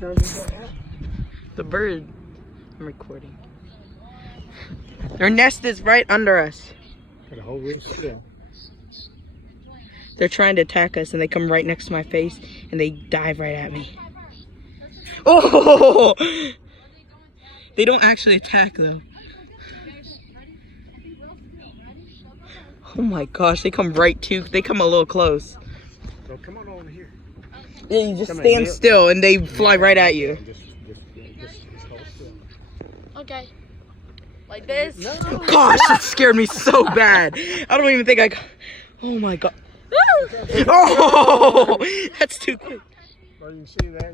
The bird. I'm recording. Their nest is right under us. Gotta hold real still. They're trying to attack us and they come right next to my face and they dive right at me. Oh! They don't actually attack though. Oh my gosh, they come they come a little close. So come on over here. Yeah, you just stand still and they fly right at you. Just hold still. Okay. Like this? No. Gosh, that scared me so bad. I don't even think I got... Oh my god. Oh, that's too quick. Well, you can see that.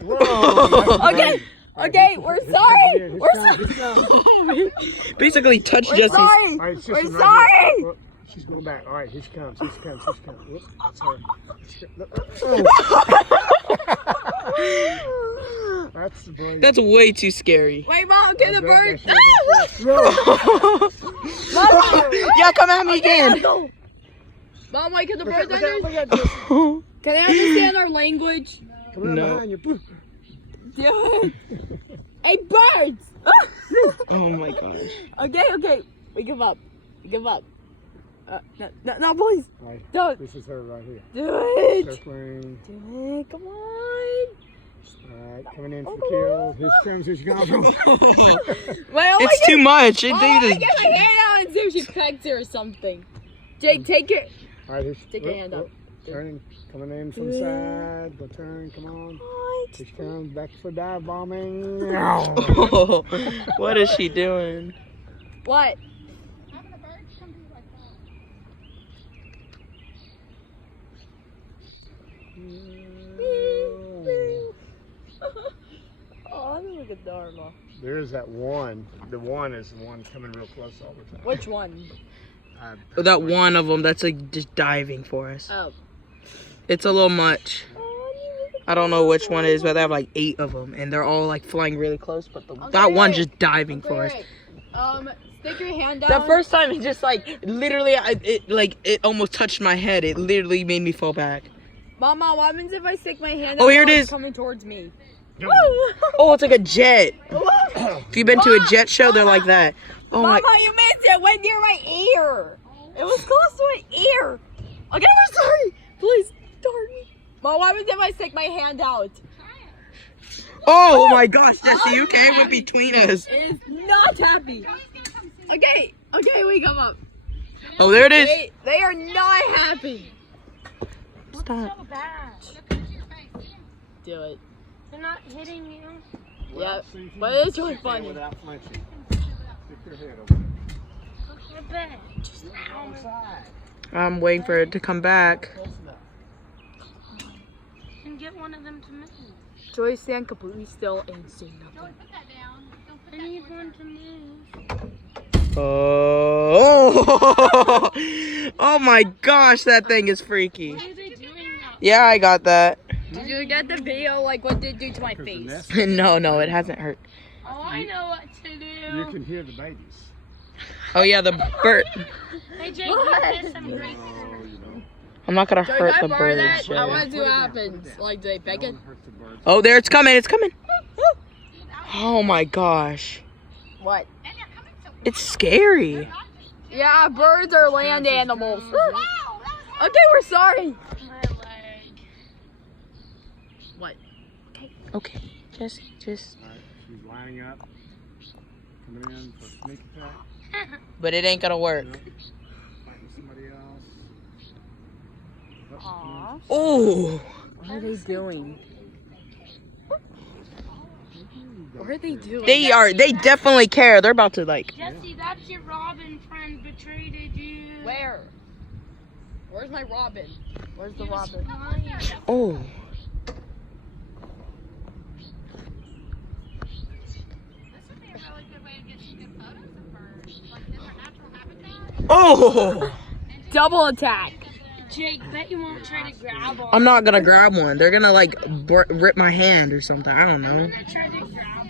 Whoa. Okay. Okay, we're sorry. We're sorry. Basically, touch We're Jesse's. sorry. All right, sister, We're right sorry. here. Well, she's going back. All right, here she comes. Here she comes. Here she comes. Whoop, that's her. That's the boy. That's way too scary. Wait, Mom, get the bird. Yeah, come at me again. Mom, wait, can the bird Look at understand? this. Can they understand our language? Come on No. behind you. Do it. Hey, birds! Oh my gosh. Okay. We give up. We give up. No, please. Right. Don't. This is her right here. Do it. Circling. Do it. Come on. All right, coming in for the kill. Here she comes. Here she comes. Wait, It's too much. It I did get my hand out and see if she pegs it or something. Jake, take it. All right, here she Take your hand up. Turning. Coming in from the side. Go turn. Come on. What? Here she comes. Back for dive bombing. What is she doing? What? Oh, that looks like a Dharma. There's that one. The one is the one coming real close all the time. Which one? That one of them that's like just diving for us. Oh. It's a little much. I don't know which one it is, but they have like 8 of them, and they're all like flying really close. But that one's just diving for us. Stick your hand down. The first time, it just like literally, it almost touched my head. It literally made me fall back. Mama, what happens if I stick my hand Oh, out here it while is. it's coming towards me? Oh, it's like a jet. If you've been to a jet show, they're like that. Oh Mama, my! you missed it. Went near my ear. It was close to my ear. Okay, we're sorry. Please, darn me. Mom, what happens if I stick my hand out? Oh my gosh, Jesse, you came in between us. It is not happy. Okay, we come up. Oh, there it is. They are not happy. Stop. So bad. Do it. They're not hitting you. Yeah, See if you but can it's really stick there funny. Without flinching. Stick your head over there. Look at that. Just On the side. I'm waiting for it to come back. Close enough. and get one of them to move. Joy, stand completely still and say nothing. I need one to move. Oh! Oh my gosh, that thing is freaky. What are they doing now? Yeah, I got that. Did you get the video? Like, what did it do to my face? No, it hasn't hurt. Oh, I know what to You do. can hear the babies. Oh yeah, the bird. Hey, Jake, get this. I'm great. Oh, you know. I'm not gonna Joy, hurt can I the borrow bird. that? I Joe. want to see what happens. Like, do they beg it? Don't hurt the birds. Oh, there it's coming. It's coming. Oh my gosh, What? it's scary. Yeah, birds are land animals. Okay, we're sorry. My leg. What? Okay, just. Alright, she's lining up. Coming in for a sneak attack. But it ain't gonna work. Fighting somebody else. Aww. Oh. What are they doing? What are they doing? They definitely care. They're about to like. Jesse, that's your Robin friend betrayed you. Where? Where's my Robin? Where's the He was Robin? flying. Oh. Oh. Double attack. Jake, bet you won't try to grab one. I'm not gonna grab one. They're gonna like rip my hand or something. I don't know. I'm gonna try to grab